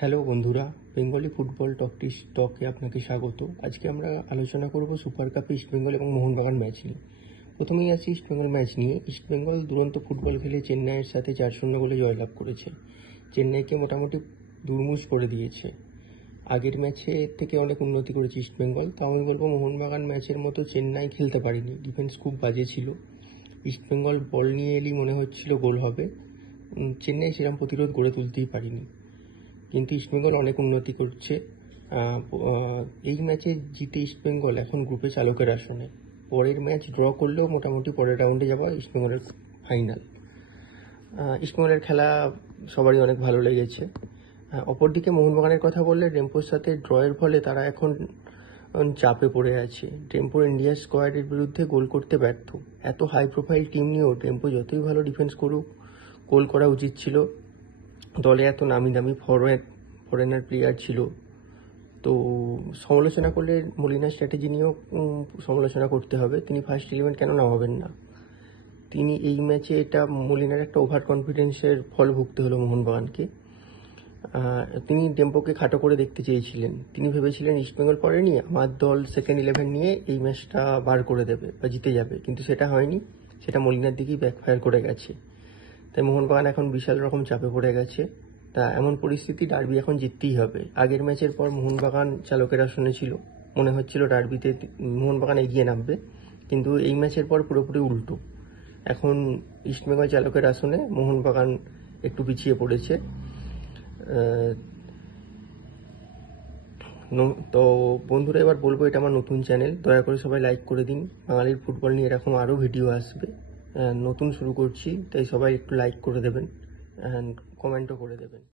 Hello বন্ধুরা, Bengali football টকে আপনাকে স্বাগত। আজকে আমরা আলোচনা করব সুপার কাপে ইস্টবেঙ্গল এবং মোহনবাগান ম্যাচ নিয়ে। প্রথমেই আসি ইস্টবেঙ্গল ম্যাচ নিয়ে। ইস্টবেঙ্গল দুরন্ত ফুটবল খেলে চেন্নাইয়ের সাথে 4-0 গোলে জয়লাভ করেছে। চেন্নাইকে মোটামুটি দুর্মুষ করে দিয়েছে। আগের ম্যাচে থেকে অনেক উন্নতি করেছে ইস্টবেঙ্গল। তাও আমি বলবো মোহনবাগান ম্যাচের মতো চেন্নাই খেলতে পারেনি, ডিফেন্স খুব বাজে ছিল। ইস্টবেঙ্গল বল নিয়ে এলেই মনে হচ্ছিল গোল হবে, চেন্নাই সেরকম প্রতিরোধ গড়ে তুলতেই পারেনি। কিন্তু ইস্টবেঙ্গল অনেক উন্নতি করছে। এই ম্যাচে জিতে ইস্টবেঙ্গল এখন গ্রুপে চালকের আসনে। পরের ম্যাচ ড্র করলেও মোটামুটি পরের রাউন্ডে যাওয়া ইস্টবেঙ্গলের ফাইনাল। ইস্টবেঙ্গলের খেলা সবারই অনেক ভালো লেগেছে। অপরদিকে মোহনবাগানের কথা বললে, ডেম্পোর সাথে ড্রয়ের ফলে তারা এখন চাপে পড়ে আছে। ডেম্পোর ইন্ডিয়া স্কোয়াডের বিরুদ্ধে গোল করতে ব্যর্থ। এত হাই প্রোফাইল টিম নিয়েও ডেম্পো যতই ভালো ডিফেন্স করুক, গোল করা উচিত ছিল। দলে এত নামি দামি ফরেনার প্লেয়ার ছিল, তো সমালোচনা করলে মলিনার স্ট্র্যাটেজি নিয়েও সমালোচনা করতে হবে। তিনি ফার্স্ট 11 কেন নামাবেন না? তিনি এই ম্যাচে এটা মলিনার একটা ওভার কনফিডেন্সের ফল ভুগতে হলো মোহনবাগানকে। তিনি ডেম্পোকে খাটো করে দেখতে চেয়েছিলেন। তিনি ভেবেছিলেন ইস্টবেঙ্গল পড়েনি, আমার দল সেকেন্ড 11 নিয়ে এই ম্যাচটা বার করে দেবে বা জিতে যাবে, কিন্তু সেটা হয়নি। সেটা মলিনার দিকেই ব্যাকফায়ার করে গেছে। তাই মোহনবাগান এখন বিশাল রকম চাপে পড়ে গেছে। তা এমন পরিস্থিতি, ডার্বি এখন জিততেই হবে। আগের ম্যাচের পর মোহনবাগান চালকের আসনে ছিল, মনে হচ্ছিল ডার্বিতে মোহনবাগান এগিয়ে নামবে, কিন্তু এই ম্যাচের পর পুরোপুরি উল্টো। এখন ইস্টবেঙ্গল চালকের আসনে, মোহনবাগান একটু পিছিয়ে পড়েছে। তো বন্ধুরা, এবার বলবো, এটা আমার নতুন চ্যানেল, দয়া করে সবাই লাইক করে দিন। বাঙালির ফুটবল নিয়ে এরকম আরও ভিডিও আসবে। নতুন শুরু করছি, তাই সবাই একটু লাইক করে দেবেন, কমেন্টও করে দেবেন।